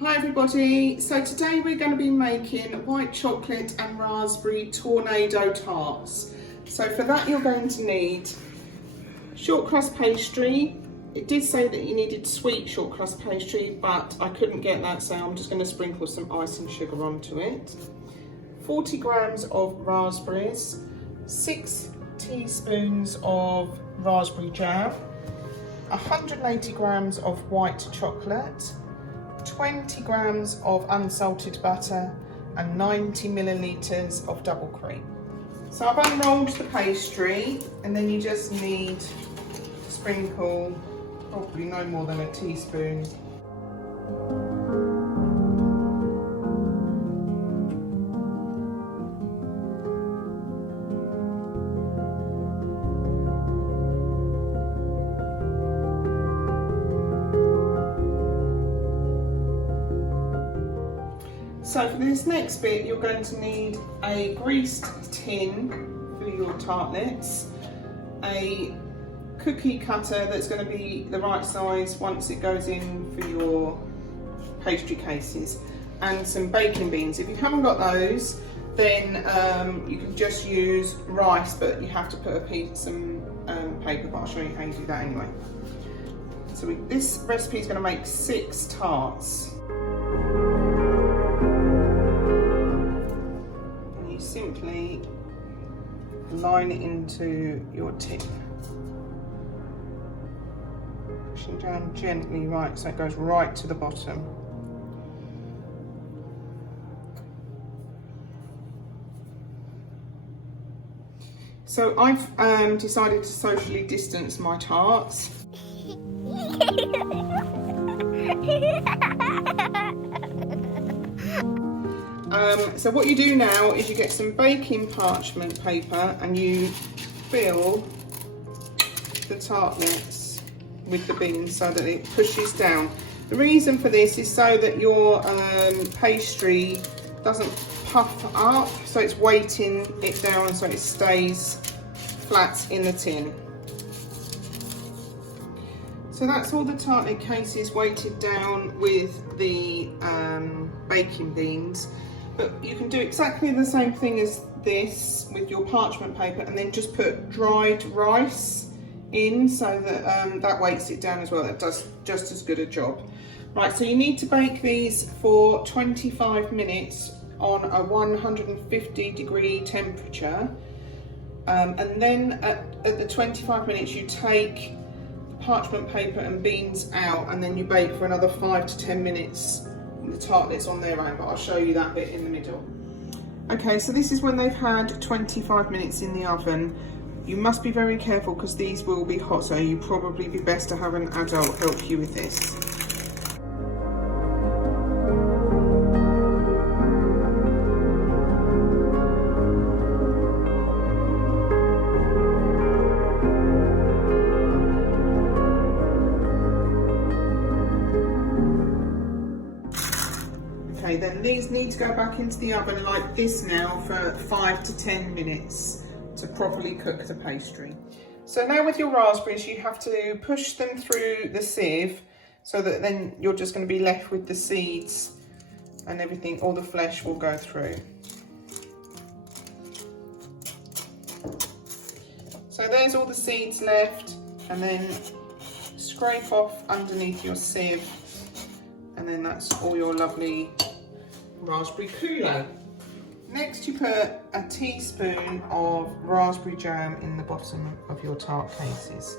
Hi everybody, so today we're going to be making white chocolate and raspberry tornado tarts. So for that you're going to need short crust pastry. It did say that you needed sweet short crust pastry, but I couldn't get that, so I'm just going to sprinkle some icing sugar onto it. 40 grams of raspberries, 6 teaspoons of raspberry jam, 180 grams of white chocolate, 20 grams of unsalted butter and 90 millilitres of double cream. So I've unrolled the pastry, and then you just need to sprinkle probably no more than a teaspoon . So for this next bit, you're going to need a greased tin for your tartlets, a cookie cutter that's going to be the right size once it goes in for your pastry cases, and some baking beans. If you haven't got those, then you can just use rice, but you have to put some paper, but I'll show you how you do that anyway. So this recipe is going to make 6 tarts. Simply line it into your tin, pushing down gently right so it goes right to the bottom. So I've decided to socially distance my tarts. So what you do now is you get some baking parchment paper and you fill the tartlets with the beans so that it pushes down. The reason for this is so that your pastry doesn't puff up, so it's weighting it down so it stays flat in the tin. So that's all the tartlet cases weighted down with the baking beans. But you can do exactly the same thing as this with your parchment paper, and then just put dried rice in so that that weights it down as well. That does just as good a job. Right, so you need to bake these for 25 minutes on a 150-degree temperature. And then at the 25 minutes you take the parchment paper and beans out, and then you bake for another 5 to 10 minutes. The tartlets on their own, but I'll show you that bit in the middle. Okay, so this is when they've had 25 minutes in the oven. You must be very careful because these will be hot, so you probably be best to have an adult help you with this. Okay, then these need to go back into the oven like this now for 5 to 10 minutes to properly cook the pastry. So now with your raspberries, you have to push them through the sieve so that then you're just going to be left with the seeds and everything, all the flesh will go through. So there's all the seeds left, and then scrape off underneath your sieve, and then that's all your lovely raspberry coulis. Next you put a teaspoon of raspberry jam in the bottom of your tart cases.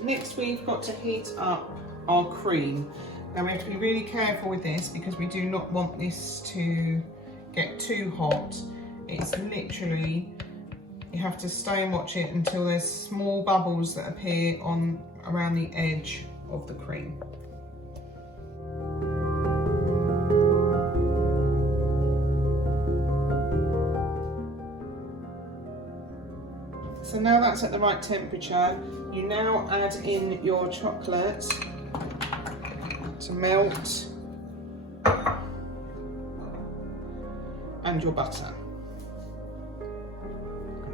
Next we've got to heat up our cream. Now we have to be really careful with this because we do not want this to get too hot. It's literally, you have to stay and watch it until there's small bubbles that appear around the edge of the cream. So now that's at the right temperature, you now add in your chocolate to melt and your butter.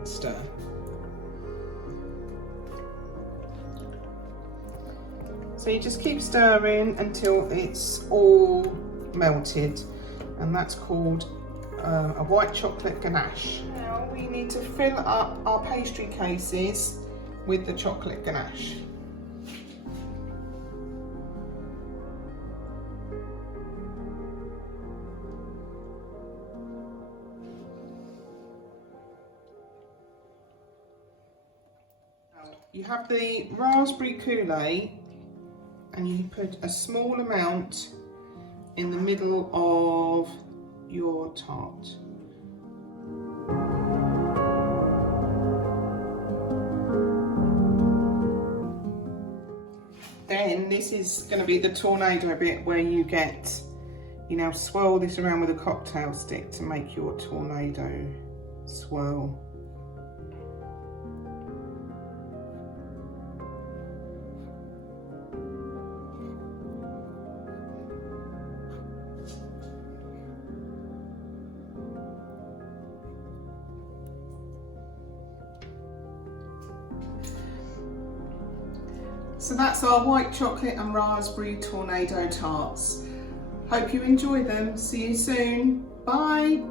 stir. So you just keep stirring until it's all melted, and that's called a white chocolate ganache. Now we need to fill up our pastry cases with the chocolate ganache. You have the raspberry Kool-Aid, and you put a small amount in the middle of your tart. Then this is going to be the tornado bit where you now swirl this around with a cocktail stick to make your tornado swirl. So that's our white chocolate and raspberry tornado tarts. Hope you enjoy them. See you soon. Bye.